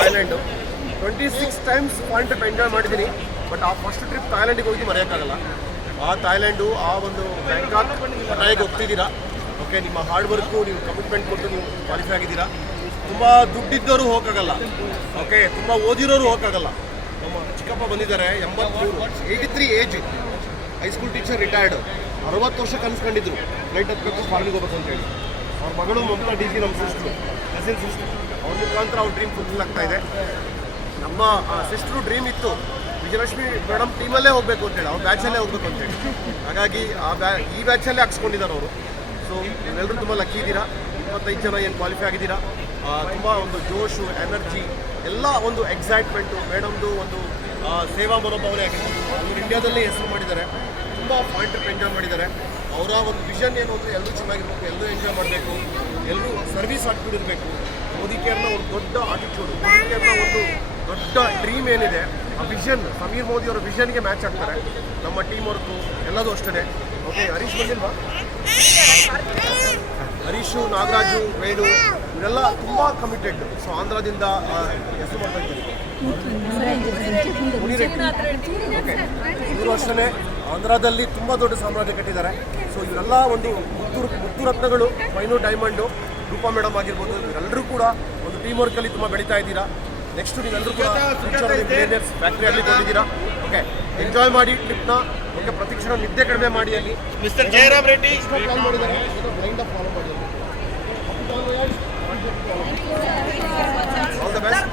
ಥಾಯ್ಲೆಂಡು. 26 times foreign trip enjoy ಮಾಡಿದ್ದೀನಿ. But ಆ first trip ಥಾಯ್ಲೆಂಡಿಗೆ ಹೋಗಿ ಮರೆಯೋಕ್ಕಾಗಲ್ಲ. ಆ ಥಾಯ್ಲೆಂಡು, ಆ ಒಂದು ಬ್ಯಾಂಕಾಕ್ ಪಟಾಯಿಗೆ ಹೋಗ್ತಿದ್ದೀರಾ. ಓಕೆ, ನಿಮ್ಮ ಹಾರ್ಡ್ ವರ್ಕು, ನೀವು ಕಮಿಟ್ಮೆಂಟ್ ಕೊಟ್ಟು ನೀವು ಕ್ವಾಲಿಫೈ ಆಗಿದ್ದೀರಾ. ತುಂಬ ದುಡ್ಡಿದ್ದವರು ಹೋಗೋಕ್ಕಾಗಲ್ಲ. ಓಕೆ, ತುಂಬ ಓದಿರೋರು ಹೋಗೋಕ್ಕಾಗಲ್ಲ. ನಮ್ಮ ಚಿಕ್ಕಪ್ಪ ಬಂದಿದ್ದಾರೆ, 83 ಏಜ್, ಹೈಸ್ಕೂಲ್ ಟೀಚರ್, ರಿಟೈರ್ಡ್. 60 ವರ್ಷ ಕನ್ಸ್ಕೊಂಡಿದ್ರು ಫ್ಲೈಟ್ ಹತ್ಬೇಕು, ಫಾರಿನ್ಗೆ ಹೋಗ್ಬೇಕು ಅಂತೇಳಿ. ಅವ್ರ ಮಗಳು ಮಮತಾ ಡಿ ಸಿ, ನಮ್ಮ ಸಿಸ್ಟ್ರು, ಕಸಿನ್ ಸಿಸ್ಟ್ರು, ಅವ್ರ ಮುಖಾಂತರ ಅವ್ರ ಡ್ರೀಮ್ ಫುಲ್ಫಿಲ್ ಆಗ್ತಾ ಇದೆ. ನಮ್ಮ ಸಿಸ್ಟ್ರು ಡ್ರೀಮ್ ಇತ್ತು ವಿಜಯಲಕ್ಷ್ಮಿ ಮೇಡಮ್ ಟೀಮಲ್ಲೇ ಹೋಗಬೇಕು ಅಂತೇಳಿ, ಅವ್ರ ಬ್ಯಾಚಲ್ಲೇ ಹೋಗ್ಬೇಕು ಅಂತೇಳಿ. ಹಾಗಾಗಿ ಈ ಬ್ಯಾಚಲ್ಲೇ ಹಾಕ್ಸ್ಕೊಂಡಿದ್ದಾರೆ ಅವರು. ಸೊ ನೀವೆಲ್ಲರೂ ತುಂಬ ಲಕ್ಕಿ ಇದ್ದೀರಾ. 25 ಜನ ಏನು ಕ್ವಾಲಿಫೈ ಆಗಿದ್ದೀರಾ. ತುಂಬ ಒಂದು ಜೋಶು, ಎನರ್ಜಿ, ಎಲ್ಲ ಒಂದು ಎಕ್ಸೈಟ್ಮೆಂಟು, ಮೇಡಮ್ದು ಒಂದು ಸೇವಾ ಮನೋಭಾವನೆ ಆಗಿರ್ಬೋದು. ಅವರು ಇಂಡಿಯಾದಲ್ಲೇ ಹೆಸರು ಮಾಡಿದ್ದಾರೆ, ತುಂಬ ಪಾಯಿಂಟ್ ಎಂಜಾಯ್ ಮಾಡಿದ್ದಾರೆ. ಅವರ ಒಂದು ವಿಷನ್ ಏನು ಅಂದರೆ ಎಲ್ಲರೂ ಚೆನ್ನಾಗಿರ್ಬೇಕು, ಎಲ್ಲರೂ ಎಂಜಾಯ್ ಮಾಡಬೇಕು, ಎಲ್ಲರೂ ಸರ್ವಿಸ್ ಆಗ್ತಿರಬೇಕು. ಮೋದಿ ಕೇರ್ನ ಒಂದು ದೊಡ್ಡ ಆಟಿಟ್ಯೂಡ್, ಮೋದಿ ಕೇರ್ನ ಒಂದು ದೊಡ್ಡ ಡ್ರೀಮ್ ಏನಿದೆ, ಆ ವಿಷನ್, ಸಮೀರ್ ಮೋದಿ ಅವರ ವಿಷನ್ಗೆ ಮ್ಯಾಚ್ ಆಗ್ತಾರೆ. ನಮ್ಮ ಟೀಮ್ ವರ್ಕು ಎಲ್ಲದೂ ಅಷ್ಟೇ. ಓಕೆ, ಹರೀಶ್ ಬಂದಿಲ್ವಾ? ಹರೀಶು, ನಾಗರಾಜು, ವೇಣು ಇವರೆಲ್ಲ ತುಂಬ ಕಮಿಟೆಡ್. ಸೊ ಆಂಧ್ರದಿಂದ ಹೆಸರು ಮಾಡ್ತಾ ಇದ್ದೀವಿ, ಓಕೆ, ಇವರು ಅಷ್ಟೇ ಆಂಧ್ರದಲ್ಲಿ ತುಂಬ ದೊಡ್ಡ ಸಾಮ್ರಾಜ್ಯ ಕಟ್ಟಿದ್ದಾರೆ. ಸೊ ಇವರೆಲ್ಲ ಒಂದು ಮುತ್ತು ರತ್ನಗಳು, ಫೈನು ಡೈಮಂಡು, ರೂಪಾ ಮೇಡಮ್ ಆಗಿರ್ಬೋದು, ಇವರೆಲ್ಲರೂ ಕೂಡ ಒಂದು ಟೀಮ್ ವರ್ಕಲ್ಲಿ ತುಂಬ ಬೆಳೀತಾ ಇದ್ದೀರಾ. ನೆಕ್ಸ್ಟ್ ನೀವೆಲ್ಲರೂ ಕೂಡ ಫ್ಯಾಕ್ಟ್ರಿಯಲ್ಲಿ ಕೊಟ್ಟಿದ್ದೀರಾ. ಓಕೆ, ಎಂಜಾಯ್ ಮಾಡಿ ಟ್ರಿಪ್ನ. ಓಕೆ, ಪ್ರತಿಕ್ಷಣ ನಿದ್ದೆ ಕಡಿಮೆ ಮಾಡಿ. ಅಲ್ಲಿ ಮಿಸ್ಟರ್ ಜಯರಾಮ್ ರೆಡ್ಡಿ ಪ್ಲಾನ್ ಮಾಡಿದ್ದಾರೆ, ಬ್ಲೈಂಡ್ ಆಗಿ ಫಾಲೋ ಮಾಡಿ. All the best.